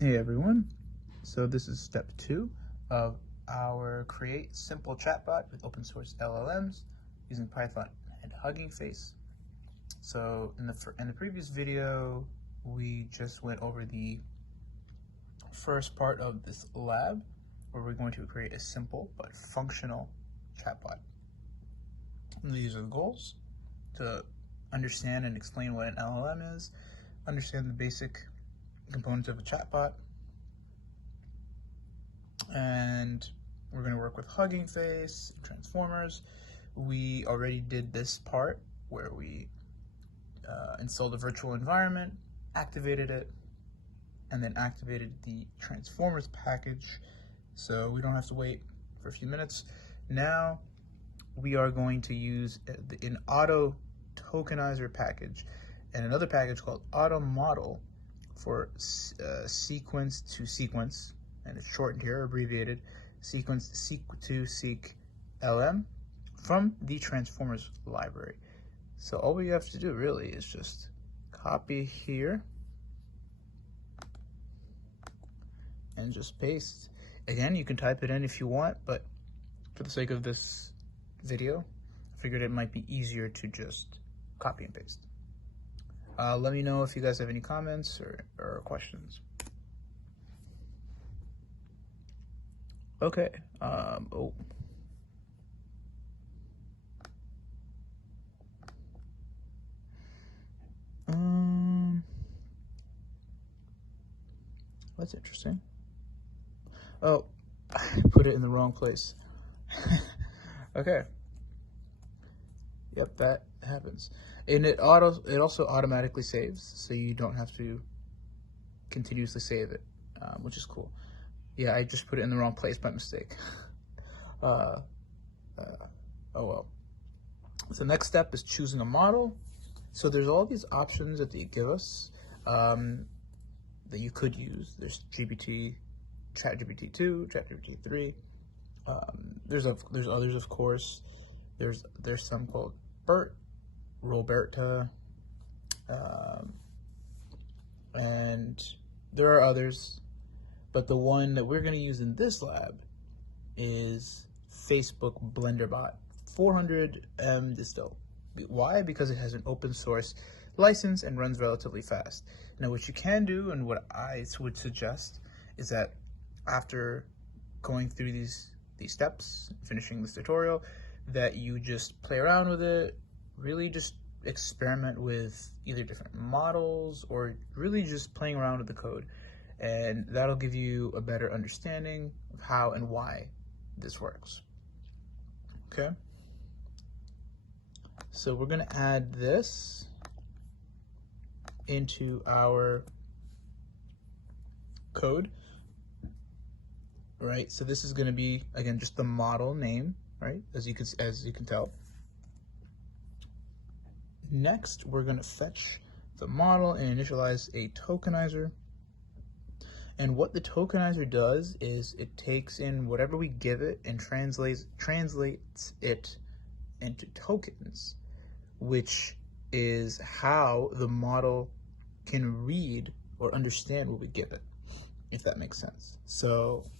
Hey everyone, so this is step 2 of our create simple chatbot with open source LLMs using Python and Hugging Face. So in the previous video, we just went over the first part of this lab where we're going to create a simple but functional chatbot. And these are the goals: to understand and explain what an LLM is, understand the basic components of a chatbot, and we're going to work with Hugging Face, transformers. We already did this part where we installed a virtual environment, activated it, and then activated the transformers package, so we don't have to wait for a few minutes. Now we are going to use an auto tokenizer package and another package called auto model for sequence to sequence, and it's shortened here, abbreviated, sequence to seq LM from the transformers library. So all we have to do really is just copy here and just paste. Again, you can type it in if you want, but for the sake of this video, I figured it might be easier to just copy and paste. Let me know if you guys have any comments or questions. Okay. That's interesting. Oh, I put it in the wrong place. Okay. Yep, that happens. And it also automatically saves, so you don't have to continuously save it, which is cool. Yeah, I just put it in the wrong place by mistake. Oh well. So next step is choosing a model. So there's all these options that they give us that you could use. There's GPT, ChatGPT 2, ChatGPT 3. There's others, of course. There's some called BERT, Roberta, and there are others, but the one that we're going to use in this lab is Facebook BlenderBot 400M Distill. Why? Because it has an open source license and runs relatively fast. Now, what you can do, and what I would suggest, is that after going through these steps, finishing this tutorial, that you just play around with it, really just experiment with either different models or really just playing around with the code, and that'll give you a better understanding of how and why this works. Okay, so we're going to add this into our code, right? So this is going to be, again, just the model name, right? As you can tell. Next, we're going to fetch the model and initialize a tokenizer. And what the tokenizer does is it takes in whatever we give it and translates it into tokens, which is how the model can read or understand what we give it, if that makes sense. So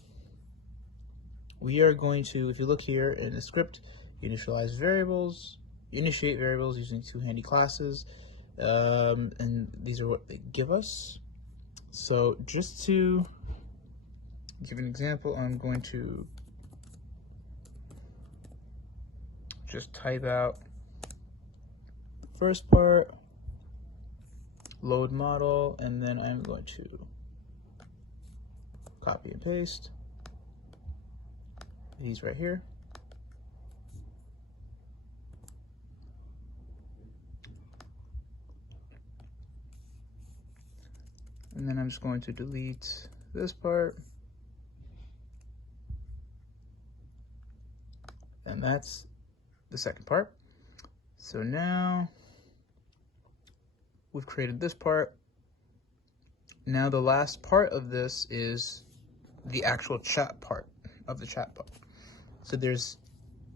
we are going to, if you look here in the script, you initialize variables, you initiate variables using two handy classes, and these are what they give us. So just to give an example, I'm going to just type out first part, load model, and then I'm going to copy and paste these right here. And then I'm just going to delete this part. And that's the second part. So now we've created this part. Now the last part of this is the actual chat part of the chatbot. So there's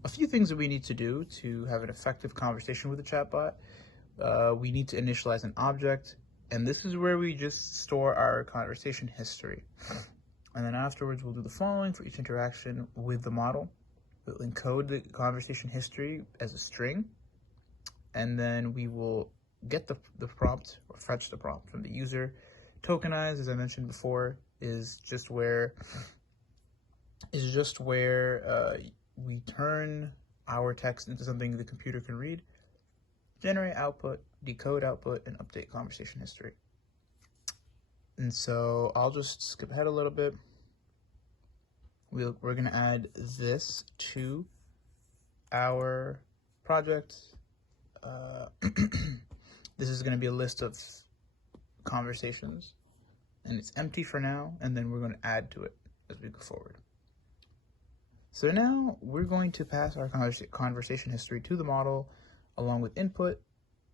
a few things that we need to do to have an effective conversation with the chatbot. We need to initialize an object, And this is where we just store our conversation history. And then afterwards, we'll do the following for each interaction with the model. We'll encode the conversation history as a string, and then we will get the prompt, or fetch the prompt from the user. Tokenize, as I mentioned before, is just where we turn our text into something the computer can read. Generate output, decode output, and update conversation history. And so I'll just skip ahead a little bit. We're going to add this to our project. This is going to be a list of conversations, and it's empty for now, and then we're going to add to it as we go forward. So now we're going to pass our conversation history to the model along with input,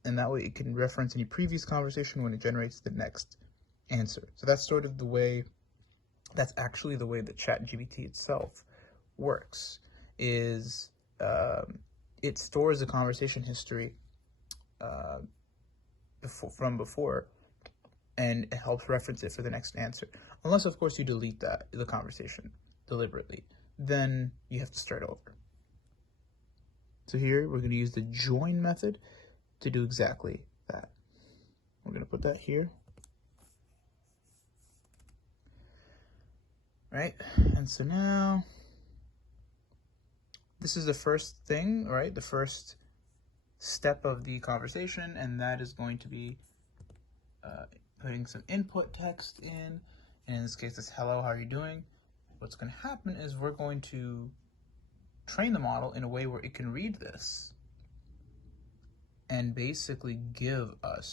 and that way it can reference any previous conversation when it generates the next answer. So that's sort of the way, that's actually the way that ChatGPT itself works, is it stores the conversation history from before, and it helps reference it for the next answer. Unless, of course, you delete the conversation deliberately. Then you have to start over. So here, we're going to use the join method to do exactly that. We're going to put that here. Right? And so now, this is the first thing, right? The first step of the conversation, and that is going to be putting some input text in. And in this case, it's hello, how are you doing? What's going to happen is we're going to train the model in a way where it can read this and basically give us